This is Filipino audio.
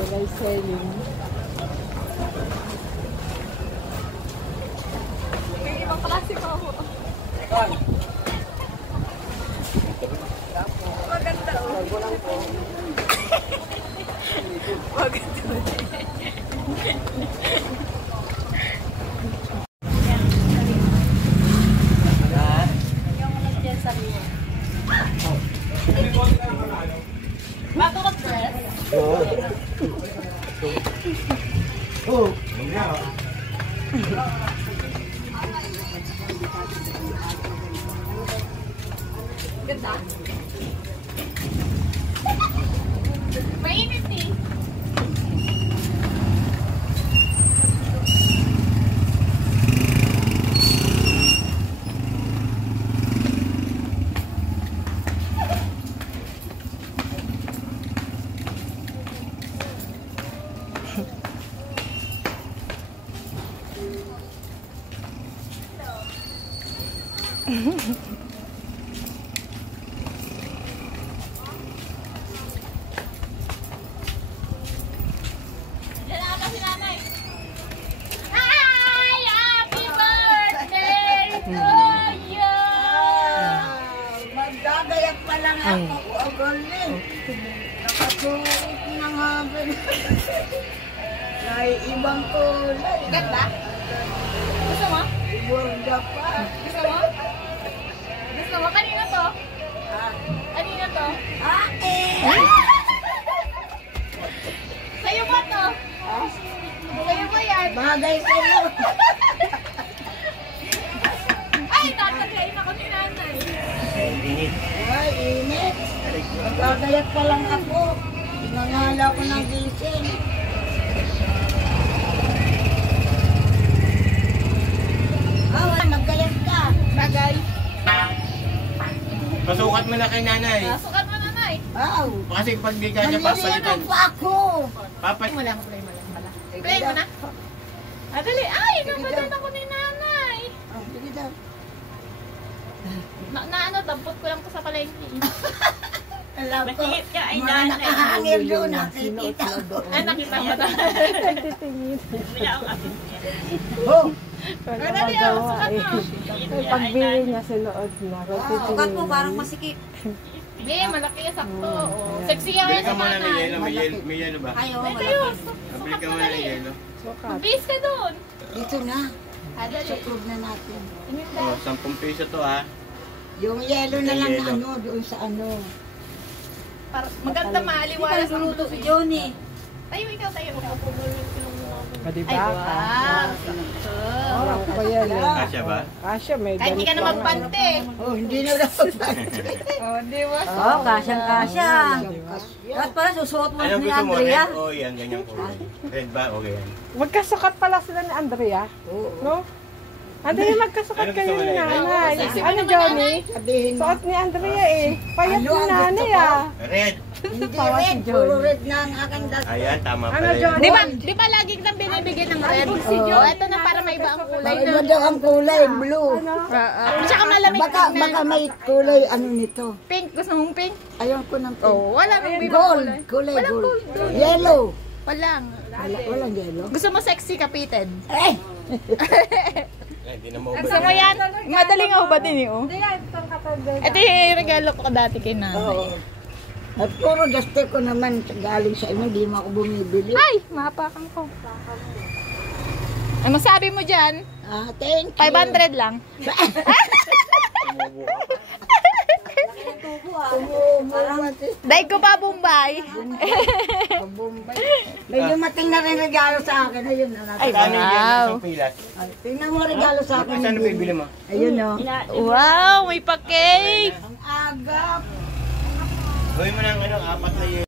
Gulay selling. May ibang klase pa ako. Maganda o. Maganda. Bago ko dress? Oo. Oo. Ganda. Mainit eh. Diyan ako si nanay. Hi! Happy birthday to you! Magdadayak pa lang ako. Agaling. Nakasuot na nga ba? Ay, ibang kulay. Ganda? Gusto mo? Iborda pa. Gusto mo? Gusto mo? Kanina to? Kanina to? Sa'yo ba to? Sa'yo ba yan? Bagay sa'yo. Ay, tatagayin ako ni nanay. Ay, init. Magdadayak pa lang ako. Nangala ko ng gising. Magdayag ka. Bagay. Pasukat mo na kay nanay. Sukat mo nanay. Wow. Kasi pag di ka niya papalitan. Naliligo pa ako. Papat. Wala mo, play mo lang pala. Play mo na. Dali. Ay, napadyan ako ni nanay. Oh, sige daw. Ano, dampot ko lang to sa palengke. Alam ko, mga nakahangir doon, nakikita ko. Ay, nakita mo na. Nagtitingin. Oh, Wala Dali, magawa sukat eh. mo. Pagbili niya sa lood na. sukat mo, parang masikip. Hindi, malaki yung sakto. Sexy yan Bili sa ka muna ng nanay. yelo. May yelo ba? Ayaw, Ay, wala tayo. pa. Bili ka muna ng yelo. Sukat. Mag-base ka doon. Dito na, Dali. suklog na natin. Tingin Oh, daw. 10 piso to ha. Yung yelo na lang na Yelo. ano, doon sa ano. Maganda maaliwalas ang luto si Johnny. Tayo, ikaw tayo. O, diba? Ay, wow. Wala ko pa yan eh. Kasya ba? Kasya, may Kahit hindi ka na magpante. Oh, hindi na daw. Oh, di ba? Oh, kasyang-kasya. Dapat pala susuot mo Anong ni gusto mo? Andrea. Red? Oh, yan. Ganyan kulay. Red ba? Okay yan. Magkasukat pala sila ni Andrea. No? Andrea, magkasukat Ano kayo gusto mo ni na yan? nanay. Sexy mo Ano, naman, Johnny? Sabihin mo, Suot ni Andrea eh. Payat Ano ni ang gusto nanay ko? ah. Red. hindi Tawa si red, Johnny. puro red na ang aking dati. Ayan, tama Ano, pala yun. Johnny? Di ba lagi kang binibigyan ng red? Oh, ito na para may iba ang kulay Iba na. daw ang kulay, blue. Ano? Tsaka malamig Baka tingnan. may kulay ano nito. Pink. Gusto mong pink? Ayaw ko ng pink. Oh, wala nang iba Gold, kulay. kulay Walang gold. gold. Yellow. Walang. Walang yellow. Gusto mo sexy kapited? Eh! Hindi na mo Gusto mo yan? Madaling ako ba din eh, oh? Ito yung regalo ko dati kay nanay. Oo. At puro gaste ko naman galing sa inyo, di mo ako bumibili. Ay, mahapakan ko. Ano masabi mo dyan? Thank you. 500 lang. Dahil ko pa Bombay. Bombay. May dumating na rin regalo sa akin. Ayun na natin. Ay, Ano yan? wow. Isang pilas. Tingnan mo regalo sa akin. Saan bibili mo? Ayun o. Wow, may pa-cake. Ang agap. Gawin mo ng ano, 4 na yelo.